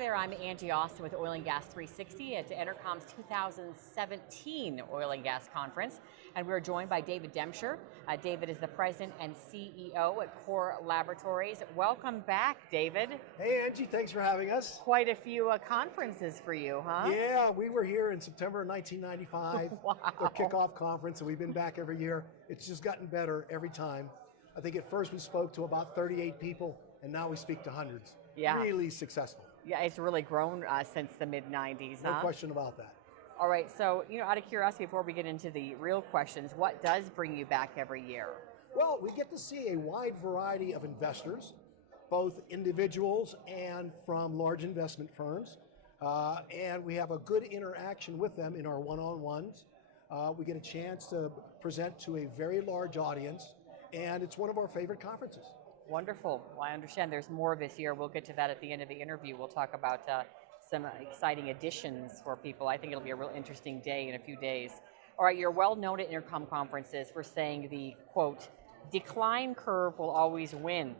there, I'm Angie Austin with Oil and Gas 360 at EnerCom's 2017 Oil and Gas Conference. And we're joined by David Demshur. David is the President and CEO at Core Laboratories. Welcome back, David. Hey, Angie, thanks for having us. Quite a few conferences for you, huh? Yeah, we were here in September 1995, Wow. the kickoff conference, and we've been back every year. It's just gotten better every time. I think at first we spoke to about 38 people, and now we speak to hundreds. Yeah. Really successful. Yeah, it's really grown since the mid-90s, No huh? question about that. All right, so, out of curiosity, before we get into the real questions, what does bring you back every year? Well, we get to see a wide variety of investors, both individuals and from large investment firms, and we have a good interaction with them in our one-on-ones. We get a chance to present to a very large audience, and it's one of our favorite conferences. Wonderful. Well, I understand there's more this year. We'll get to that at the end of the interview. We'll talk about some exciting additions for people. I think it'll be a real interesting day in a few days. All right, you're well known at EnerCom conferences for saying the, quote, decline curve will always win.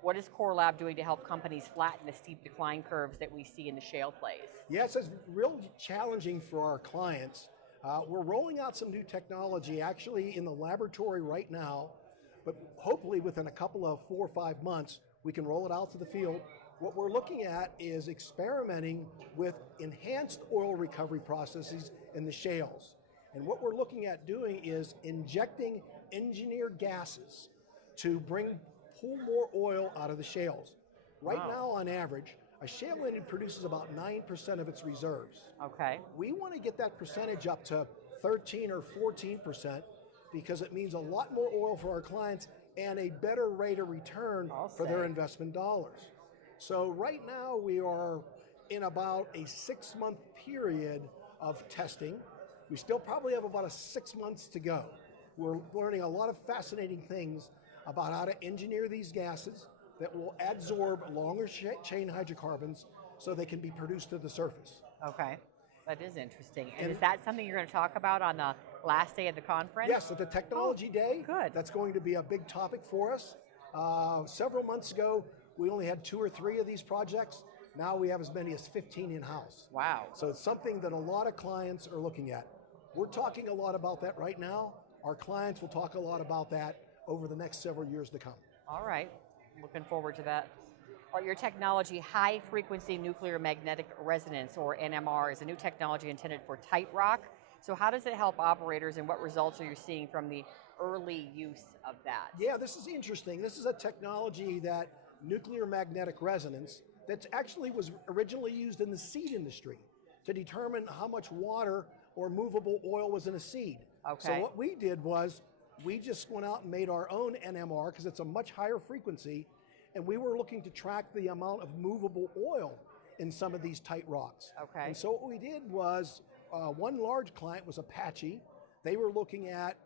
What is Core Lab doing to help companies flatten the steep decline curves that we see in the shale plays? Yes, it's real challenging for our clients. We're rolling out some new technology actually in the laboratory right now, but hopefully within a couple of 4 or 5 months, we can roll it out to the field. What we're looking at is experimenting with enhanced oil recovery processes in the shales. And what we're looking at doing is injecting engineered gases to pull more oil out of the shales. Right now, on average, a shale unit produces about 9% of its reserves. Okay. We want to get that percentage up to 13 or 14%, because it means a lot more oil for our clients and a better rate of return for their investment dollars. So right now we are in about a 6-month period of testing. We still probably have about 6 months to go. We're learning a lot of fascinating things about how to engineer these gases that will adsorb longer chain hydrocarbons so they can be produced to the surface. Okay. That is interesting. And is that something you're going to talk about on the last day of the conference? Yes, at the Technology Day. Good. That's going to be a big topic for us. Several months ago, we only had 2 or 3 of these projects. Now we have as many as 15 in-house. Wow. So it's something that a lot of clients are looking at. We're talking a lot about that right now. Our clients will talk a lot about that over the next several years to come. All right. Looking forward to that. Or your technology, high-frequency nuclear magnetic resonance, or NMR, is a new technology intended for tight rock. So how does it help operators, and what results are you seeing from the early use of that? Yeah, this is interesting. This is a technology that nuclear magnetic resonance that actually was originally used in the seed industry to determine how much water or movable oil was in a seed. Okay. So what we did was we just went out and made our own NMR, because it's a much higher frequency, and we were looking to track the amount of movable oil in some of these tight rocks. Okay. And so what we did was, one large client was Apache. They were looking at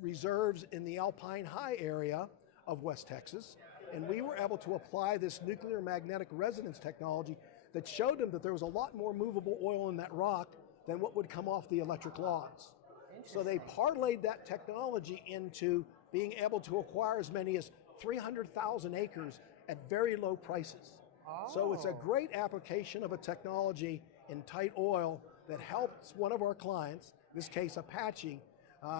reserves in the Alpine High area of West Texas, and we were able to apply this nuclear magnetic resonance technology that showed them that there was a lot more movable oil in that rock than what would come off the electric logs. So they parlayed that technology into being able to acquire as many as 300,000 acres at very low prices. So it's a great application of a technology in tight oil that helps one of our clients, in this case Apache,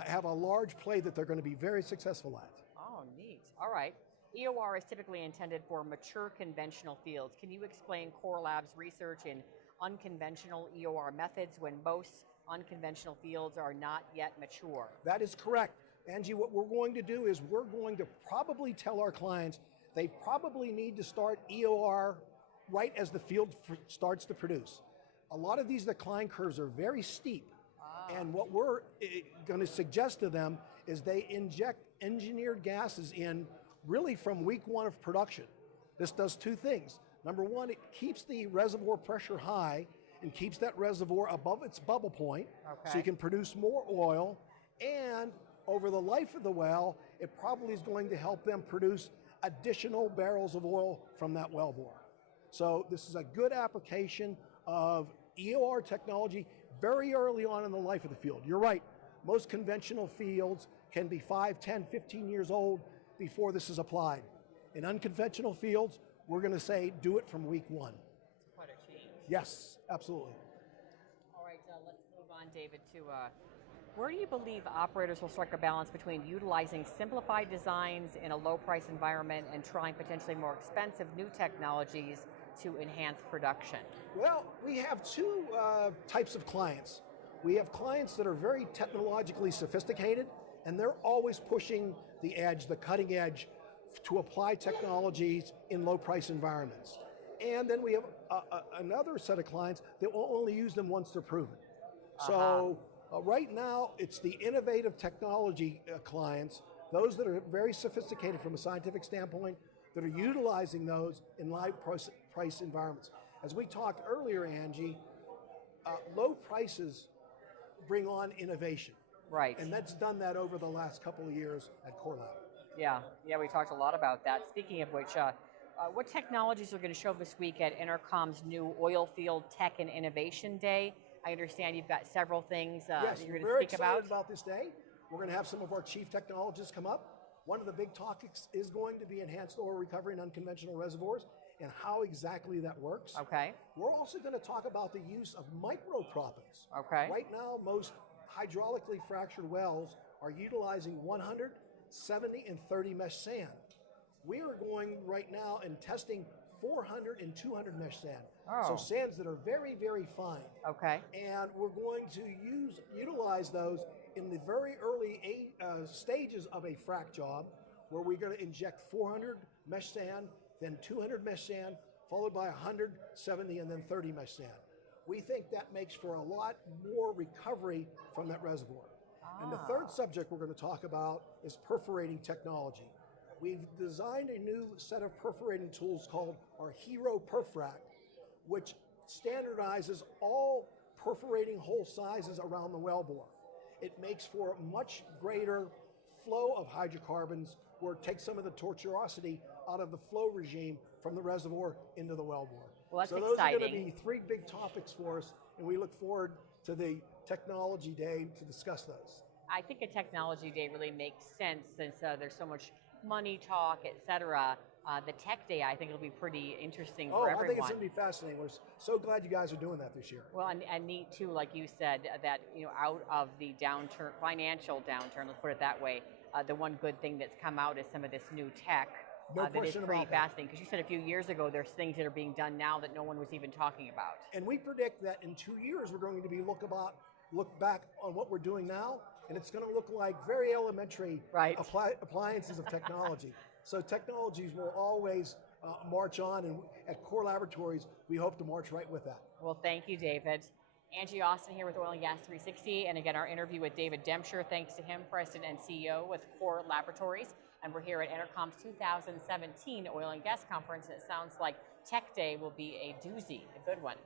have a large play that they're going to be very successful at. Oh, neat. All right. EOR is typically intended for mature conventional fields. Can you explain Core Lab's research in unconventional EOR methods when most unconventional fields are not yet mature? That is correct. Angie, what we're going to do is we're going to probably tell our clients they probably need to start EOR right as the field starts to produce. A lot of these decline curves are very steep, and what we're going to suggest to them is they inject engineered gases in really from week 1 of production. This does 2 things. Number 1, it keeps the reservoir pressure high and keeps that reservoir above its bubble point, so you can produce more oil, and over the life of the well, it probably is going to help them produce additional barrels of oil from that wellbore. So this is a good application of EOR technology very early on in the life of the field. You're right, most conventional fields can be 5, 10, 15 years old before this is applied. In unconventional fields, we're going to say do it from week 1. Quite a change. Yes, absolutely. All right, let's move on, David, to where do you believe operators will strike a balance between utilizing simplified designs in a low-price environment and trying potentially more expensive new technologies to enhance production? Well, we have two types of clients. We have clients that are very technologically sophisticated, and they're always pushing the edge, the cutting edge, to apply technologies in low price environments. And then we have another set of clients that will only use them once they're proven. So right now, it's the innovative technology clients, those that are very sophisticated from a scientific standpoint, that are utilizing those in low price environments. As we talked earlier, Angie, low prices bring on innovation. Right. And that's done that over the last couple of years at Core Lab. Yeah, we talked a lot about that. Speaking of which, what technologies are going to show this week at EnerCom's new Oil Field Tech and Innovation Day? I understand you've got several things yes, that you're going we're to speak very excited about this day. We're going to have some of our chief technologists come up. One of the big topics is going to be enhanced oil recovery in unconventional reservoirs and how exactly that works. Okay. We're also going to talk about the use of microproppants. Okay. Right now, most hydraulically fractured wells are utilizing 100, 70, and 30 mesh sand. We are going right now and testing 400 and 200 mesh sand. So sands that are very, very fine. Okay. And we're going to utilize those in the very early stages of a frac job, where we're going to inject 400 mesh sand, then 200 mesh sand, followed by 100, 70, and then 30 mesh sand. We think that makes for a lot more recovery from that reservoir. And the third subject we're going to talk about is perforating technology. We've designed a new set of perforating tools called our Hero PerFrac, which standardizes all perforating hole sizes around the wellbore. It makes for a much greater flow of hydrocarbons, where it takes some of the tortuosity out of the flow regime from the reservoir into the wellbore. Well, that's so those exciting. are going to be three big topics for us, and we look forward to the Technology Day to discuss those. I think a Technology Day really makes sense, since there's so much money talk, et cetera. The Tech Day, I think, will be pretty interesting for everyone. I think it's going to be fascinating. We're so glad you guys are doing that this year. Well, and neat too, like you said, that out of the downturn, financial downturn, let's put it that way, the one good thing that's come out is some of this new tech. That is pretty fascinating, because you said a few years ago there's things that are being done now that no one was even talking about. And we predict that in 2 years we're going to be look back on what we're doing now, and it's going to look like very elementary appliances of technology. So technologies will always march on, and at Core Laboratories we hope to march right with that. Well, thank you, David. Angie Austin here with Oil and Gas 360, and again our interview with David Demshur, thanks to him, President and CEO with Core Laboratories. And we're here at EnerCom's 2017 Oil and Gas Conference, and it sounds like Tech Day will be a doozy, a good one.